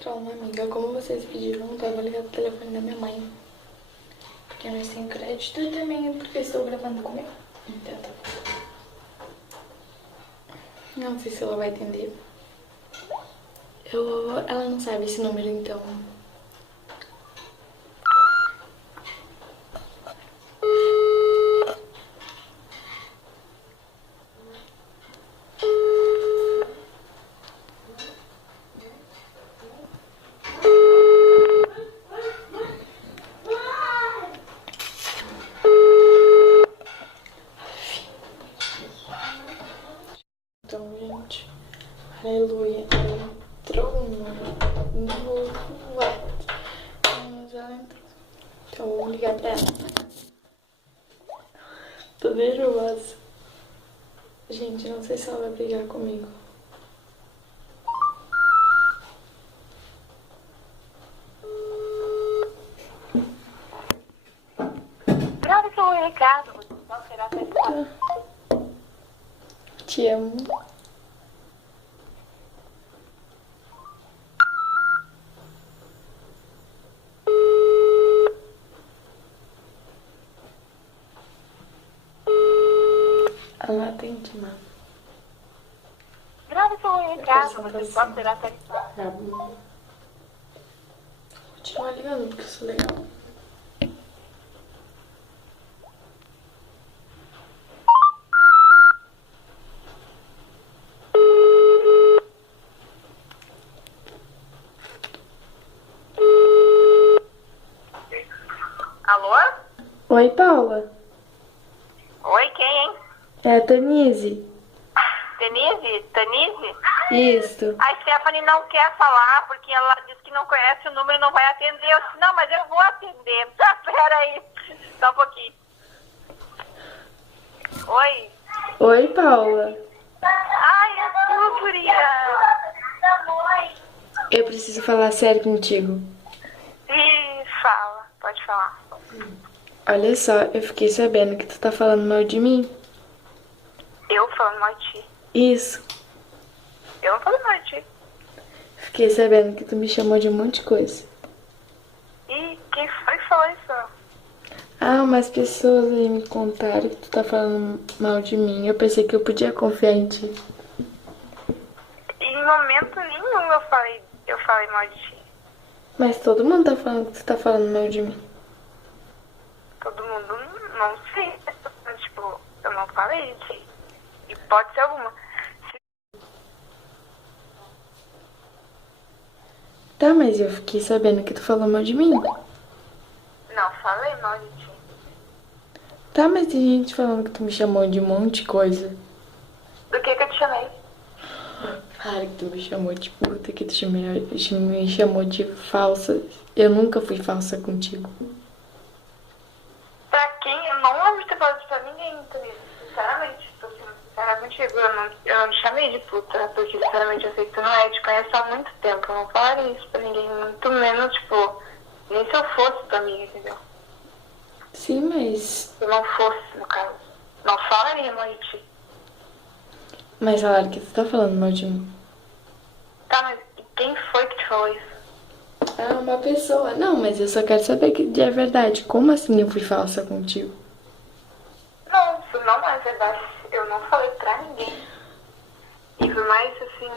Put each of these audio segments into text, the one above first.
Trollando, amiga. Como vocês pediram, eu vou ligar pro telefone da minha mãe. Porque nós temos crédito e também porque eu estou gravando com ela. Então, não sei se ela vai atender. Ela não sabe esse número, então. Então, gente, aleluia, ela entrou no quarto. Mas ela entrou. Então, eu vou ligar pra ela. Tô nervosa. Gente, não sei se ela vai brigar comigo. Grave seu recado, não será atendido. Te amo. Ela atende, mano. Grave seu recado, você pode ser atendido. Tá bom. Vou continuar ligando porque eu sou legal. Alô? Oi, Paula. Oi, quem, hein? É a Tanise. Denise? Tanise? Isso. A Stephanie não quer falar porque ela disse que não conhece o número e não vai atender. Eu disse, não, mas eu vou atender. Tá, pera aí. Só um pouquinho. Oi? Oi, Paula. Ai, é tu, guria. Eu preciso falar sério contigo. Ih, fala. Pode falar. Olha só, eu fiquei sabendo que tu tá falando mal de mim. Eu falando mal de ti. Isso. Eu não falo mal de ti. Fiquei sabendo que tu me chamou de um monte de coisa. Ih, quem foi que falou isso? Ah, umas pessoas aí me contaram que tu tá falando mal de mim. Eu pensei que eu podia confiar em ti. Em momento nenhum eu falei mal de ti. Mas todo mundo tá falando que tu tá falando mal de mim. Todo mundo não sei. Tipo, eu não falei de ti. Hipótese alguma. Tá, mas eu fiquei sabendo que tu falou mal de mim. Não falei mal de ti. Tá, mas tem gente falando que tu me chamou de um monte de coisa. Do que eu te chamei? Claro que tu me chamou de puta, que tu me chamou de falsa. Eu nunca fui falsa contigo. Pra quem? Eu não lembro de ter falado isso pra ninguém, Tamir. Sinceramente, tô sendo sincera contigo. Eu não te chamei de puta, porque sinceramente eu sei que tu não é. Te conheço há muito tempo. Eu não falaria isso pra ninguém. Muito menos, tipo, nem se eu fosse tua amiga, entendeu? Sim, mas... Se eu não fosse, no caso. Não falaria mal de ti. Mas falaram que tu tá falando mal de mim. Tá, mas quem foi que te falou isso? Ah, uma pessoa. Não, mas eu só quero saber que é verdade. Como assim eu fui falsa contigo? Não, isso não é verdade. Eu não falei pra ninguém. E por mais assim.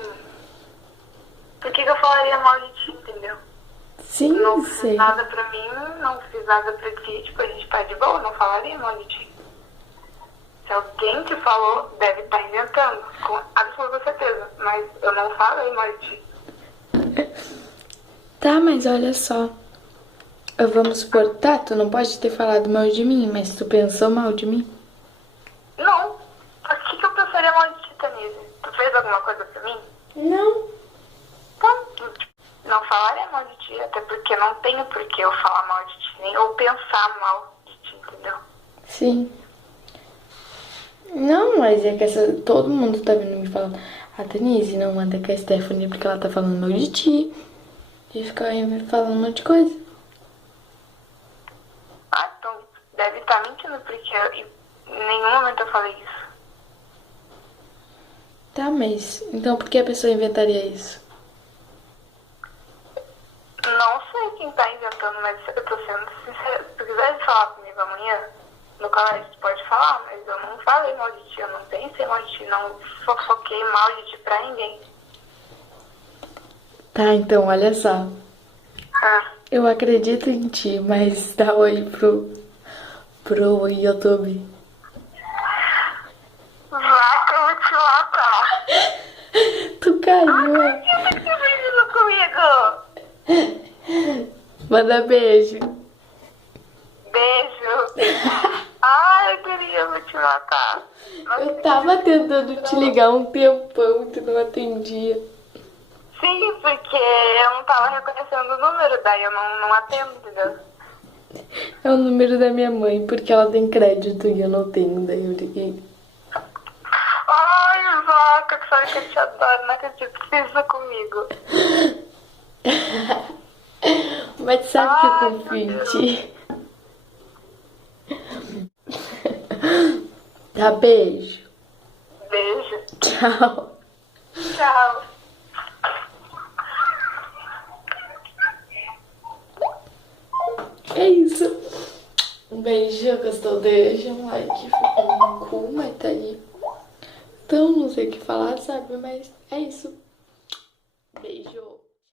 Por que eu falaria mal de ti, entendeu? Sim, Não sei. fiz nada pra mim, não fiz nada pra ti. Tipo, a gente tá de boa, não falaria mal de ti. Se alguém te falou, deve estar inventando, com absoluta certeza. Mas eu não falei mal de ti. Tá, mas olha só. Vamos supor, tá, tu não pode ter falado mal de mim, mas tu pensou mal de mim? Não. Por que eu pensaria mal de ti, Tanise? Tu fez alguma coisa pra mim? Não. Então, não falaria mal de ti, até porque não tenho por que eu falar mal de ti, nem ou pensar mal de ti, entendeu? Sim. Não, mas é que todo mundo tá vindo me falando. A Denise não anda com a Stephanie porque ela tá falando mal de ti. E fica aí falando um monte de coisa. Ah, então deve estar mentindo, porque em nenhum momento eu falei isso. Tá, mas então por que a pessoa inventaria isso? tá inventando, mas eu tô sendo sincera. Se tu quiser falar comigo amanhã, no colégio, tu pode falar, mas eu não falei mal de ti, eu não pensei mal de ti, não fofoquei mal de ti pra ninguém. Tá, então, olha só. Eu acredito em ti, mas dá oi pro YouTube. Vaca, eu vou te matar. Tu caiu. Por que você tá brincando comigo? Manda beijo. Beijo. Ai, queria, eu vou te matar. Eu tava tentando te ligar um tempão, tu não atendia. Sim, porque eu não tava reconhecendo o número, daí eu não atendo, entendeu? É o número da minha mãe, porque ela tem crédito e eu não tenho, daí eu liguei. Ai, vaca, que sabe que eu te adoro, não acredito que fez isso comigo. Mas sabe que eu confio em ti? Tá, beijo. Beijo. Tchau. Tchau. É isso. Um beijo, gostou? Deixa um like, ficou um cu, mas tá aí. Então, não sei o que falar, sabe? Mas é isso. Beijo.